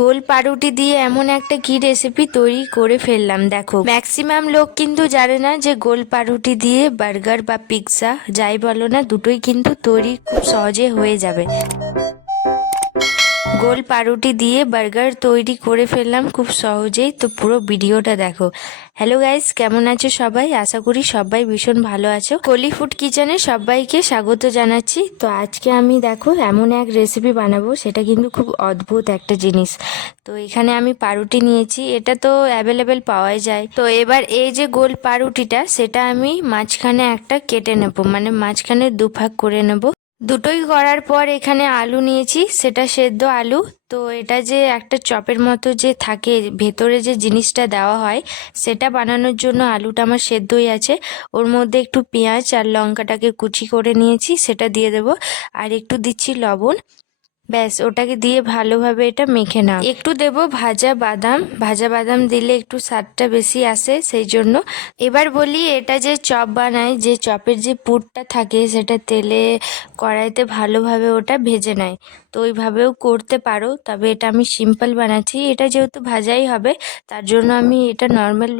গোল পাউরুটি দিয়ে এমন একটা কি রেসিপি তৈরি করে ফেললাম। দেখো, ম্যাক্সিমাম লোক কিন্তু জানে না যে গোল পাউরুটি দিয়ে বার্গার বা পিৎজা যাই বলো না, দুটোই কিন্তু তৈরি খুব সহজে হয়ে যাবে। গোল পাউরুটি দিয়ে বার্গার তৈরি করে ফেললাম খুব সহজেই। তো পুরো ভিডিওটা দেখো। হ্যালো গাইস, কেমন আছো সবাই? আশা করি সবাই ভীষণ ভালো আছো। কলি ফুড কিচেনে সবাইকে স্বাগত জানাচ্ছি। তো আজকে আমি দেখো এমন এক রেসিপি বানাবো, সেটা কিন্তু খুব অদ্ভুত একটা জিনিস। তো এখানে আমি পাউরুটি নিয়েছি, এটা তো অ্যাভেলেবেল পাওয়াই যায়। তো এবার এই যে গোল পাউরুটিটা, সেটা আমি মাঝখানে একটা কেটে নেবো, মানে মাঝখানে দুভাগ করে নেবো। দুটোই করার পর এখানে আলু নিয়েছি, সেটা সেদ্ধ আলু। তো এটা যে একটা চপের মতো যে থাকে, ভেতরে যে জিনিসটা দেওয়া হয়, সেটা বানানোর জন্য আলুটা আমার সেদ্ধই আছে। ওর মধ্যে একটু পেঁয়াজ আর লঙ্কাটাকে কুচি করে নিয়েছি, সেটা দিয়ে দেবো। আর একটু দিচ্ছি লবণ। ব্যাস, ওটাকে দিয়ে ভালোভাবে এটা মেখে নাও। একটু দেব ভাজা বাদাম, ভাজা বাদাম দিলে একটু স্বাদটা বেশি আসে, সেই জন্য। এবার বলি, এটা যে চপ বানায়, যে চপের যে পুরটা থাকে, সেটা তেলে কড়াইতে ভালোভাবে ওটা ভেজে নেয়। তো ওইভাবেও করতে পারো, তবে এটা আমি সিম্পল বানাচ্ছি। এটা যেহেতু ভাজাই হবে, তার জন্য আমি এটা নর্মাল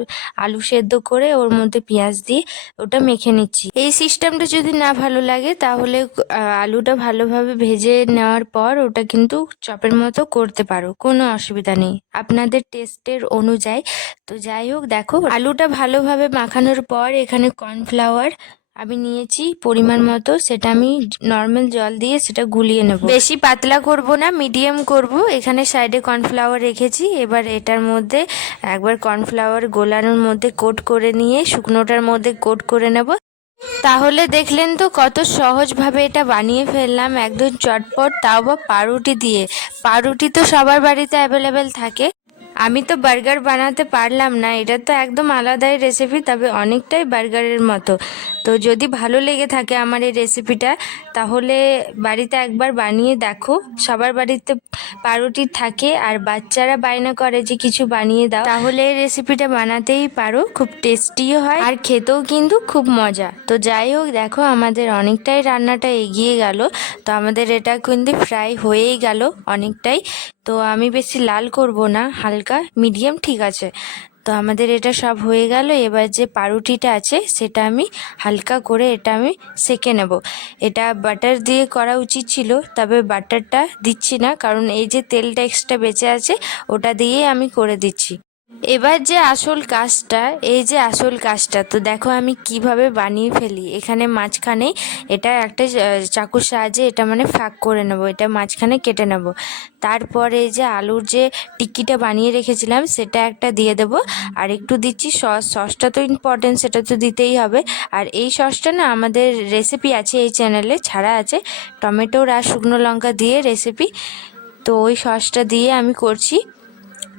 আলু সেদ্ধ করে ওর মধ্যে পেঁয়াজ দিয়ে ওটা মেখে নিচ্ছি। এই সিস্টেমটা যদি না ভালো লাগে, তাহলে আলুটা ভালোভাবে ভেজে নেওয়ার পর ওটা কিন্তু চপের মতো করতে পারো, কোনো অসুবিধা নেই আপনাদের টেস্টের অনুযায়ী। তো যাই হোক, দেখো আলুটা ভালোভাবে মাখানোর পর এখানে কর্নফ্লাওয়ার আমি নিয়েছি পরিমাণ মতো, সেটা আমি নর্মাল জল দিয়ে সেটা গুলিয়ে নেব। বেশি পাতলা করব না, মিডিয়াম করব। এখানে সাইডে কর্নফ্লাওয়ার রেখেছি। এবার এটার মধ্যে একবার কর্নফ্লাওয়ার গোলানোর মধ্যে কোট করে নিয়ে শুকনোটার মধ্যে কোট করে নেব। তাহলে দেখলেন তো কত সহজভাবে এটা বানিয়ে ফেললাম, একদম চটপট, তাও বা পাউরুটি দিয়ে। পাউরুটি তো সবার বাড়িতে অ্যাভেলেবেল থাকে। আমি তো বার্গার বানাতে পারলাম না, এটা তো একদম আলাদাই রেসিপি, তবে অনেকটাই বার্গারের মতো। তো যদি ভালো লেগে থাকে আমার এই রেসিপিটা, তাহলে বাড়িতে একবার বানিয়ে দেখো। সবার বাড়িতে পাউরুটি থাকে, আর বাচ্চারা বায়না করে যে কিছু বানিয়ে দাও, তাহলে এই রেসিপিটা বানাতেই পারো। খুব টেস্টিও হয় আর খেতেও কিন্তু খুব মজা। তো যাই হোক, দেখো আমাদের অনেকটাই রান্নাটা এগিয়ে গেল। তো আমাদের এটা কিন্তু ফ্রাই হয়েই গেল অনেকটাই। তো আমি বেশি লাল করব না, হালকা মিডিয়াম ঠিক আছে। তো আমাদের এটা সব হয়ে গেল। এবার যে পাউরুটিটা আছে, সেটা আমি হালকা করে এটা আমি সেঁকে নেব। এটা বাটার দিয়ে করা উচিত ছিল, তবে বাটারটা দিচ্ছি না, কারণ এই যে তেলটা এক্সট্রা বেঁচে আছে, ওটা দিয়েই আমি করে দিচ্ছি। এবার যে আসল কাজটা, এই যে আসল কাজটা, তো দেখো আমি কিভাবে বানিয়ে ফেলি। এখানে মাঝখানে এটা একটা চাকুর সাহায্যে এটা মানে ফাঁক করে নেব, এটা মাঝখানে কেটে নেব। তারপরে এই যে আলুর যে টিক্কিটা বানিয়ে রেখেছিলাম, সেটা একটা দিয়ে দেব। আর একটু দিচ্ছি সস। সসটা তো ইম্পর্টেন্ট, সেটা তো দিতেই হবে। আর এই সসটা না, আমাদের রেসিপি আছে এই চ্যানেলে, ছাড়া আছে টমেটোর আর শুকনো লঙ্কা দিয়ে রেসিপি। তো ওই সসটা দিয়ে আমি করছি।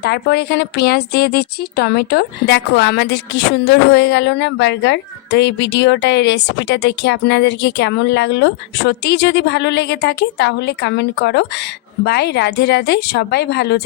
তারপর এখানে পেঁয়াজ দিয়ে দিচ্ছি, টমেটোর। দেখো আমাদের কি সুন্দর হয়ে গেল না বার্গার। তো এই ভিডিওটা, এই রেসিপিটা দেখে আপনাদেরকে কেমন লাগলো? সত্যিই যদি ভালো লেগে থাকে, তাহলে কমেন্ট করো। বাই, রাধে রাধে, সবাই ভালো থেকো।